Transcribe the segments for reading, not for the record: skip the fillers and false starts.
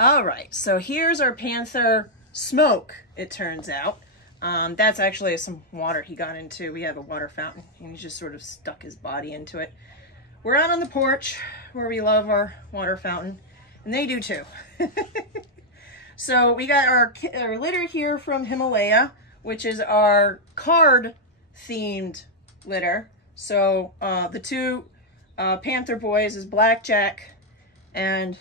All right, so here's our panther Smoke, it turns out. That's actually some water he got into. We have a water fountain, and he just sort of stuck his body into it. We're out on the porch where we love our water fountain, and they do too. So we got our litter here from Himalaya, which is our card-themed litter. So the two panther boys is Blackjack and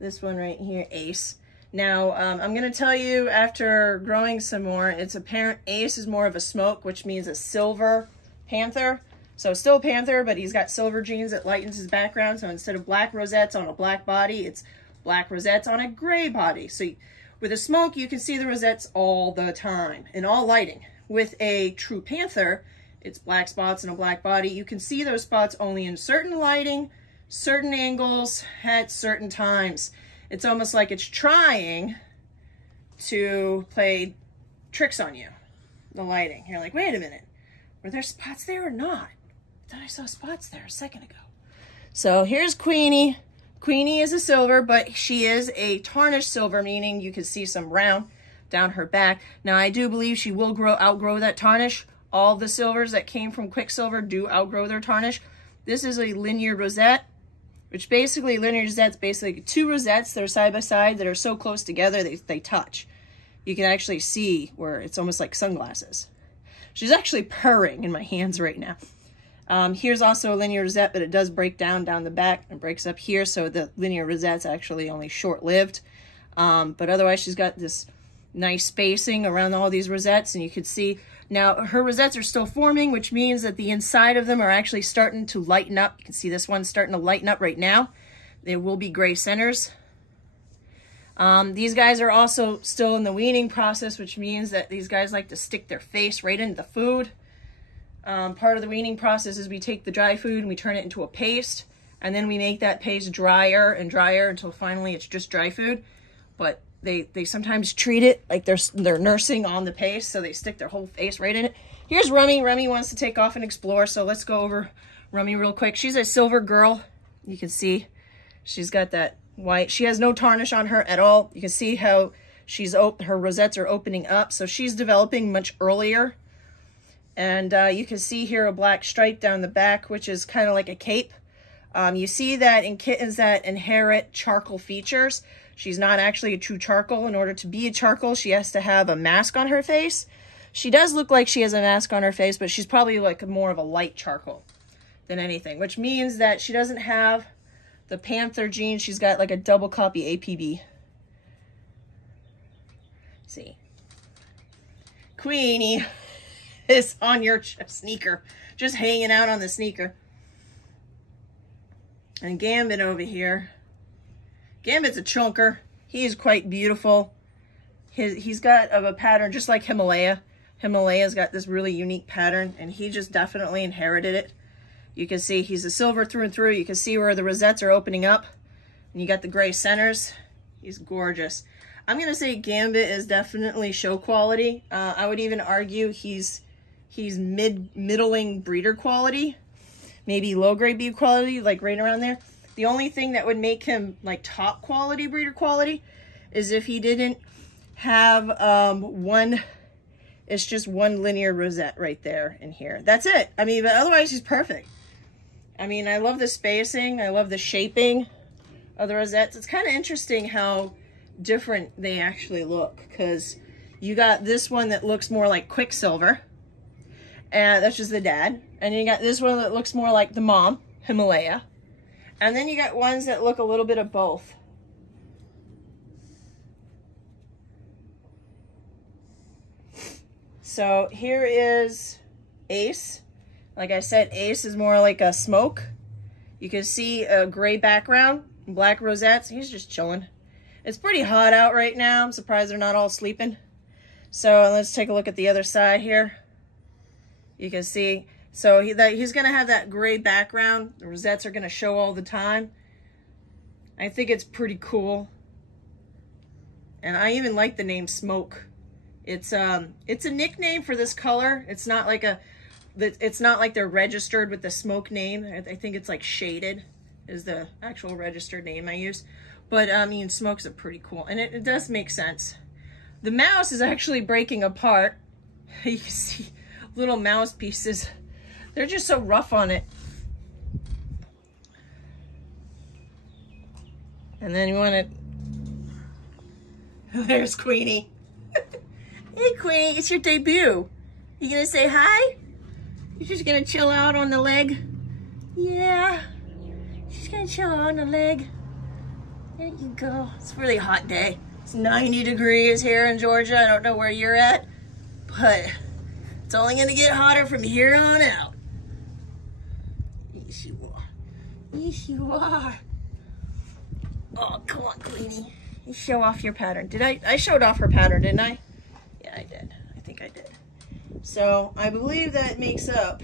this one right here, Ace. Now, I'm going to tell you after growing some more, it's apparent Ace is more of a smoke, which means a silver panther. So still a panther, but he's got silver genes that lightens his background. So instead of black rosettes on a black body, it's black rosettes on a gray body. So with a smoke, you can see the rosettes all the time in all lighting. With a true panther, it's black spots and a black body. You can see those spots only in certain lighting, certain angles, at certain times. It's almost like it's trying to play tricks on you, the lighting. You're like, wait a minute, were there spots there or not? I thought I saw spots there a second ago. So here's Queenie. Queenie is a silver, but she is a tarnished silver, meaning you can see some brown down her back. Now, I do believe she will outgrow that tarnish. All the silvers that came from Quicksilver do outgrow their tarnish. This is a linear rosette, which basically, linear rosette's basically two rosettes that are side by side that are so close together they touch. You can actually see where it's almost like sunglasses. She's actually purring in my hands right now. Here's also a linear rosette, but it does break down the back and breaks up here, so the linear rosette's actually only short-lived. But otherwise, she's got this nice spacing around all these rosettes, and you can see now her rosettes are still forming, which means that the inside of them are actually starting to lighten up. You can see this one's starting to lighten up right now. There will be gray centers. These guys are also still in the weaning process, which means that these guys like to stick their face right into the food. Part of the weaning process is we take the dry food and we turn it into a paste, and then we make that paste drier and drier until finally it's just dry food. But they sometimes treat it like they're nursing on the paste, so they stick their whole face right in it. Here's Rummy. Rummy wants to take off and explore, so let's go over Rummy real quick. She's a silver girl. You can see she's got that white. She has no tarnish on her at all. You can see how her rosettes are opening up, so she's developing much earlier. And you can see here a black stripe down the back, which is kind of like a cape. You see that in kittens that inherit charcoal features. She's not actually a true charcoal. In order to be a charcoal, she has to have a mask on her face. She does look like she has a mask on her face, but she's probably like more of a light charcoal than anything, which means that she doesn't have the panther gene. She's got like a double copy APB. See. Queenie is on your sneaker, just hanging out on the sneaker. And Gambit over here. Gambit's a chunker. He is quite beautiful. He's got a pattern just like Himalaya. Himalaya's got this really unique pattern, and he just definitely inherited it. You can see he's a silver through and through. You can see where the rosettes are opening up, and you got the gray centers. He's gorgeous. I'm going to say Gambit is definitely show quality. I would even argue he's middling breeder quality, maybe low grade breed quality, like right around there. The only thing that would make him like top quality breeder quality is if he didn't have it's just one linear rosette right there in here. That's it. I mean, but otherwise he's perfect. I mean, I love the spacing. I love the shaping of the rosettes. It's kind of interesting how different they actually look, because you got this one that looks more like Quicksilver, and that's just the dad. And you got this one that looks more like the mom, Himalaya. And then you got ones that look a little bit of both. So here is Ace. Like I said, Ace is more like a smoke. You can see a gray background, black rosettes. He's just chilling. It's pretty hot out right now. I'm surprised they're not all sleeping. So let's take a look at the other side here. You can see, so he's going to have that gray background. The rosettes are going to show all the time. I think it's pretty cool. And I even like the name Smoke. It's a nickname for this color. It's not like they're registered with the Smoke name. I think it's like Shaded is the actual registered name I use. But I mean, smokes are pretty cool, and it does make sense. The mouse is actually breaking apart. You can see little mouse pieces. They're just so rough on it. And then you want to... There's Queenie. Hey, Queenie, it's your debut. You gonna say hi? You're just gonna chill out on the leg? Yeah. She's gonna chill out on the leg. There you go. It's a really hot day. It's 90 degrees here in Georgia. I don't know where you're at, but it's only gonna get hotter from here on out. Yes, you are. Yes, you are. Oh, come on, Queenie. You show off your pattern. I showed off her pattern, didn't I? Yeah, I did. I think I did. So I believe that makes up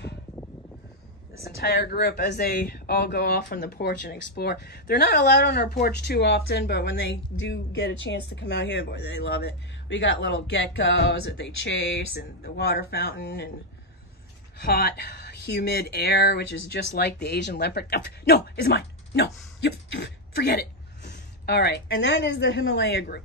this entire group as they all go off on the porch and explore. They're not allowed on our porch too often, but when they do get a chance to come out here, boy, they love it. We got little geckos that they chase, and the water fountain, and hot, humid air, which is just like the Asian leopard. Oh, no, it's mine. No, you forget it. All right, and that is the Himalaya group.